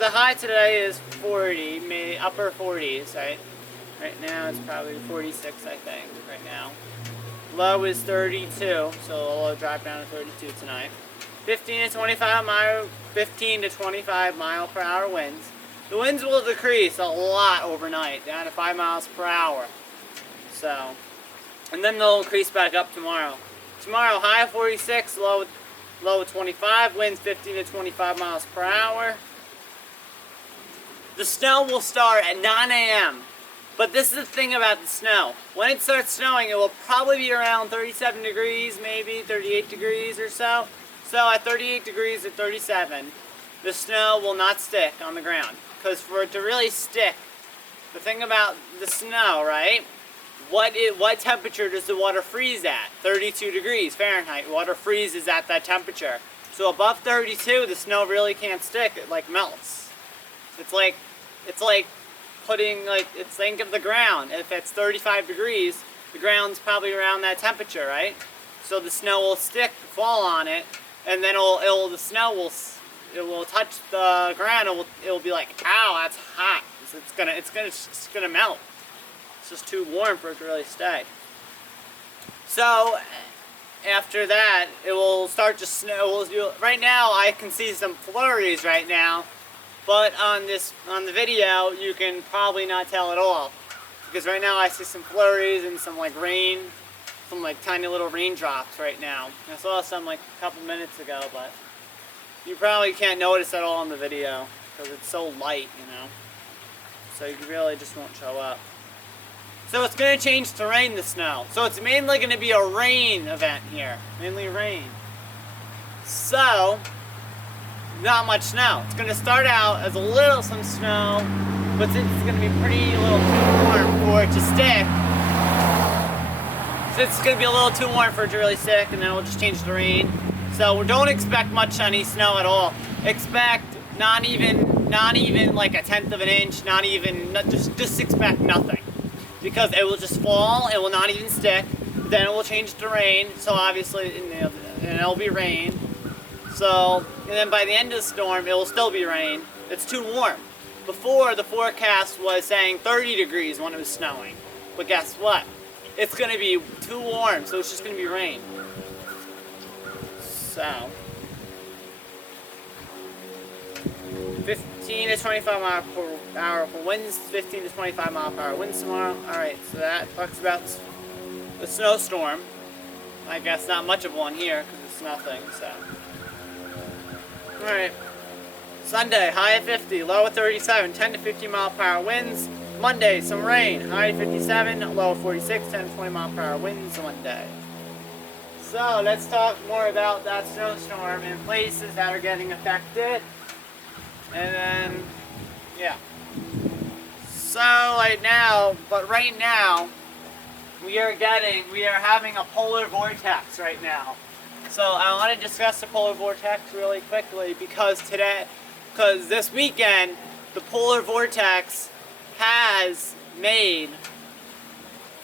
the high today is 40, maybe upper 40s, right? Right now it's probably 46, I think, right now. Low is 32, so the low drop down to 32 tonight. 15 to 25 mile per hour winds. The winds will decrease a lot overnight, down to 5 miles per hour. So, and then they'll increase back up tomorrow. Tomorrow, high of 46, low of 25, winds 15 to 25 miles per hour. The snow will start at 9 a.m. But this is the thing about the snow. When it starts snowing, it will probably be around 37 degrees, maybe 38 degrees or so. So at 38 degrees or 37, the snow will not stick on the ground. Because for it to really stick, the thing about the snow, right? What temperature does the water freeze at? 32 degrees Fahrenheit. Water freezes at that temperature. So above 32, the snow really can't stick. It like melts. It's like putting, think of the ground. If it's 35 degrees, the ground's probably around that temperature, right? So the snow will stick, fall on it, and then the snow will touch the ground. It will be like, ow, that's hot. It's gonna melt. It's just too warm for it to really stay. So after that, it will start to snow. Right now, I can see some flurries right now. But on the video, you can probably not tell at all. Because right now I see some flurries and some rain, some tiny little raindrops right now. I saw some a couple minutes ago, but you probably can't notice at all on the video because it's so light, you know. So you really just won't show up. So it's going to change to rain, the snow. So it's mainly going to be a rain event here. Mainly rain. So not much snow. It's going to start out as some snow, but since it's going to be pretty a little too warm for it to stick, since it's going to be a little too warm for it to really stick, and then we'll just change to rain. So don't expect much any snow at all. Expect not even like a tenth of an inch. Just expect nothing, because it will just fall. It will not even stick. Then it will change to rain. So obviously, and it'll be rain. So, and then by the end of the storm, it will still be rain. It's too warm. Before, the forecast was saying 30 degrees when it was snowing. But guess what? It's going to be too warm, so it's just going to be rain. So, 15 to 25 miles per hour for winds, 15 to 25 miles per hour winds tomorrow. Alright, so that talks about the snowstorm. I guess not much of one here, because it's nothing, so. Alright, Sunday, high of 50, low of 37, 10 to 50 mile per hour winds. Monday, some rain, high of 57, low of 46, 10 to 20 mile per hour winds Monday. So let's talk more about that snowstorm and places that are getting affected. And then, yeah. So right now, we are having a polar vortex right now. So I want to discuss the polar vortex really quickly because this weekend, the polar vortex has made,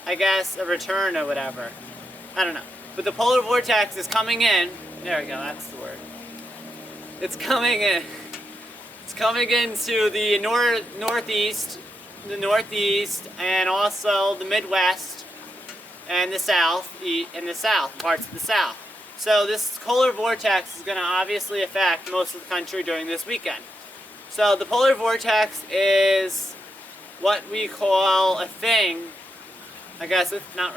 I guess, a return or whatever. I don't know. But the polar vortex is coming in. There we go, that's the word. It's coming in. It's coming into the northeast, and also the Midwest, and the South, parts of the South. So this polar vortex is going to obviously affect most of the country during this weekend. So the polar vortex is what we call a thing. I guess it's not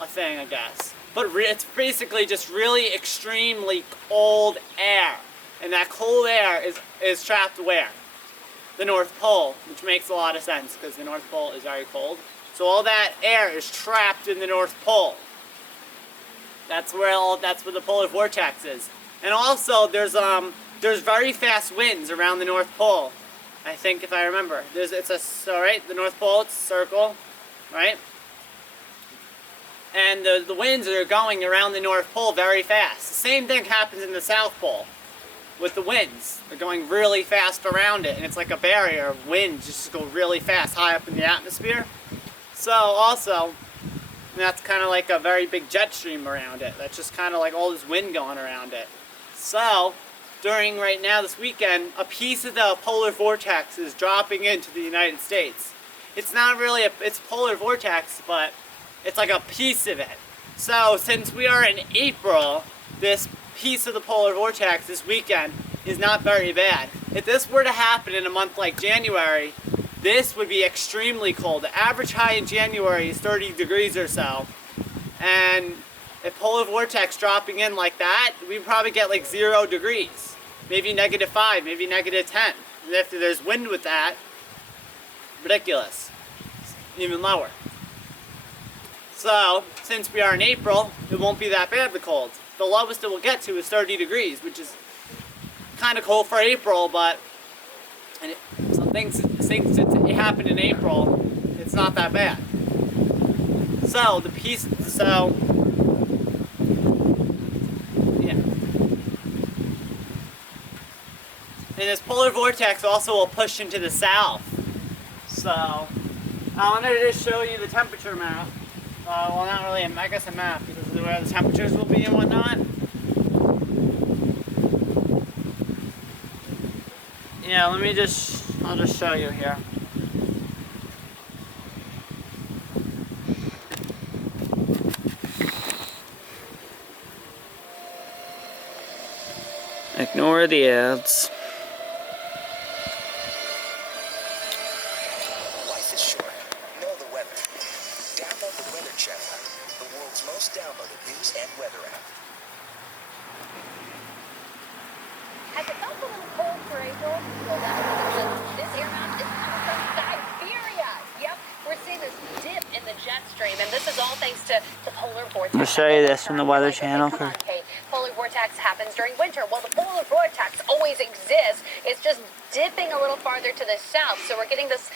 a thing, I guess. But it's basically just really extremely cold air. And that cold air is trapped where? The North Pole, which makes a lot of sense because the North Pole is very cold. So all that air is trapped in the North Pole. That's where the polar vortex is. And also there's very fast winds around the North Pole. I think if I remember. The North Pole, it's a circle, right? And the winds are going around the North Pole very fast. The same thing happens in the South Pole with the winds. They're going really fast around it, and it's like a barrier of winds just go really fast high up in the atmosphere. So also, that's kind of like a very big jet stream around it. That's just kind of like all this wind going around it. So, during right now this weekend, a piece of the polar vortex is dropping into the United States. It's not really it's a polar vortex, but it's like a piece of it. So since we are in April, this piece of the polar vortex this weekend is not very bad. If this were to happen in a month like January, this would be extremely cold. The average high in January is 30 degrees or so. And if polar vortex dropping in like that, we'd probably get like 0 degrees. Maybe -5, maybe -10. And if there's wind with that, ridiculous. Even lower. So, since we are in April, it won't be that bad, the cold. The lowest it will get to is 30 degrees, which is kind of cold for April, but some things that happen in April, it's not that bad. So, yeah. And this polar vortex also will push into the south. So, I wanted to just show you the temperature map. Well, not really, I guess a map, because of where the temperatures will be and whatnot. Yeah, I'll just show you here. Ignore the ads. Life is short. Know the weather. Download the Weather Channel, the world's most downloaded news and weather app. Has it felt a little cold for April? Well, that's because this air mass is coming from Siberia. Yep, we're seeing this dip in the jet stream, and this is all thanks to the polar vortex. I'll show you this from the Weather Channel. Come on, Kate. Polar vortex happens during winter. Well, the polar vortex always exists. It's just dipping a little farther to the south. So we're getting this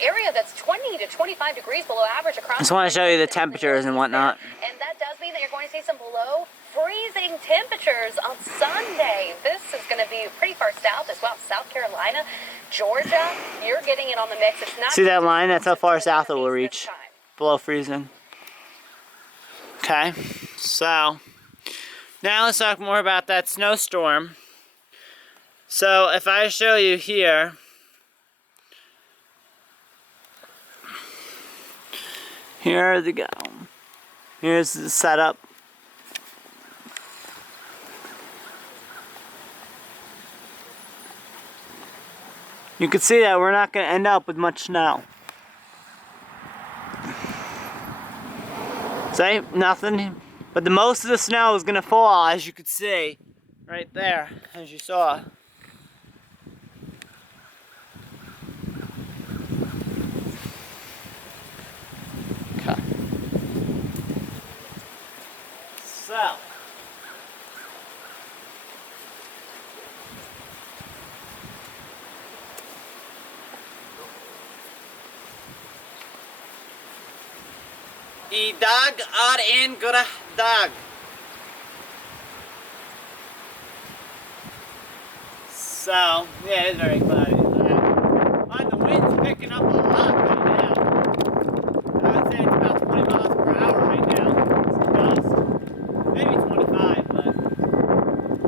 area that's 20 to 25 degrees below average across. I just want to show you the temperatures and whatnot. And that does mean that you're going to see some below freezing temperatures on Sunday. This is going to be pretty far south as well. South Carolina, Georgia, you're getting it on the mix. It's not. See that line? That's how far south it will reach. Below freezing. Okay, so now let's talk more about that snowstorm. So if I show you here, here they go. Here's the setup. You can see that we're not going to end up with much snow. See? Nothing. But the most of the snow is going to fall, as you could see, right there, as you saw. Okay. So. I dag en god dag. So, yeah, it's very cloudy. The wind's picking up a lot right now. I would say it's about 20 miles per hour right now. It's gust. Maybe 25, but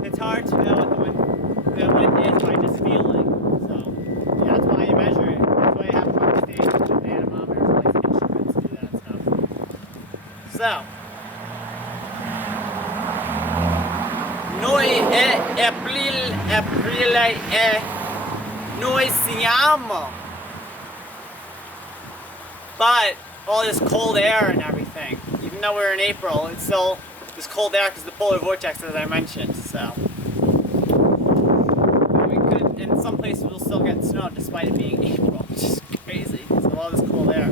it's hard to know what the wind is by just feeling. So, yeah, that's why you measure it. That's why you have to on stage with anemometers and like instruments to do that stuff. So, noi siamo. But all this cold air and everything, even though we're in April, it's still this cold air because the polar vortex, as I mentioned. So we could, in some places, we'll still get snow despite it being April, which is crazy. So all this cold air.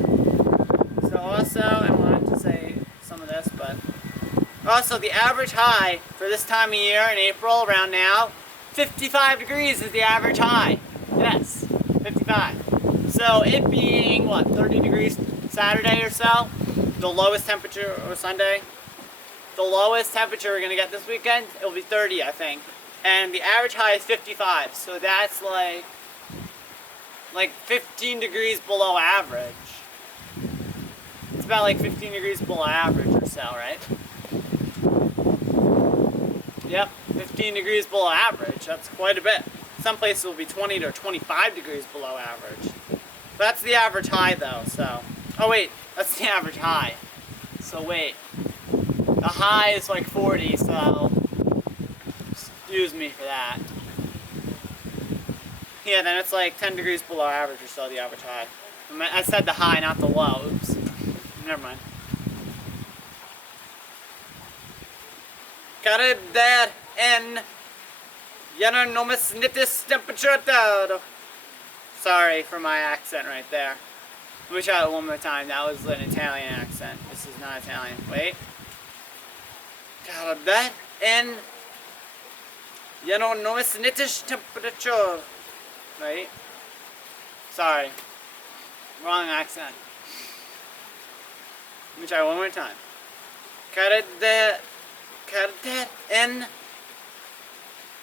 So also, I wanted to say some of this, but also the average high for this time of year in April, around now, 55 degrees is the average high. Yes, 55. So it being, what, 30 degrees Saturday or so, the lowest temperature, or Sunday, the lowest temperature we're going to get this weekend, it'll be 30, I think. And the average high is 55, so that's like 15 degrees below average. It's about like 15 degrees below average or so, right? Yep. 15 degrees below average. That's quite a bit. Some places will be 20 to 25 degrees below average. That's the average high though, so. Oh wait, that's the average high. So wait. The high is like 40, so excuse me for that. Yeah, then it's like 10 degrees below average or so, the average high. I said the high, not the low. Oops. Never mind. Kaldere and glenomsnittstemperature. Sorry for my accent right there. Let me try it one more time. That was an Italian accent. This is not Italian. Wait. Kaldere and glenomsnittstemperature. Right? Sorry. Wrong accent. Let me try one more time. Kaldere and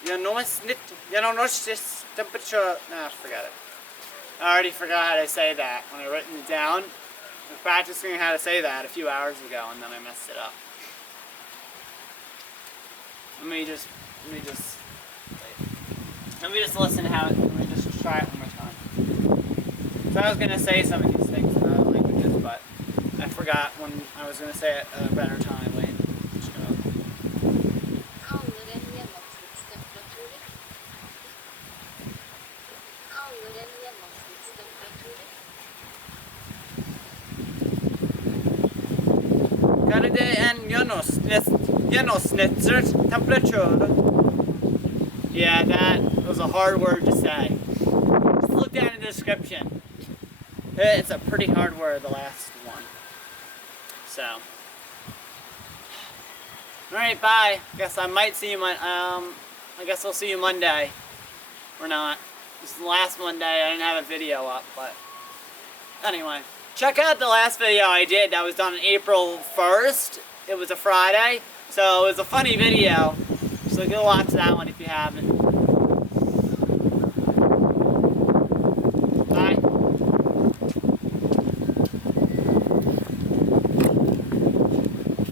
glenomsnittstemperature. Nah, forget it. I already forgot how to say that when I written it down. I was practicing how to say that a few hours ago and then I messed it up. Let me just listen to how it, let me just try it one more time. So I was gonna say some of these things in other languages, but I forgot when I was gonna say it at a better time. Wait. Just gonna... Kaldere and glenomsnittstemperature. Yeah, that was a hard word to say. Just look down in the description. It's a pretty hard word, the last one. So. Alright, bye. Guess I might see you I guess I'll see you Monday. Or not. This is the last Monday. I didn't have a video up, but anyway. Check out the last video I did that was done on April 1st. It was a Friday. So it was a funny video. So go watch that one if you haven't.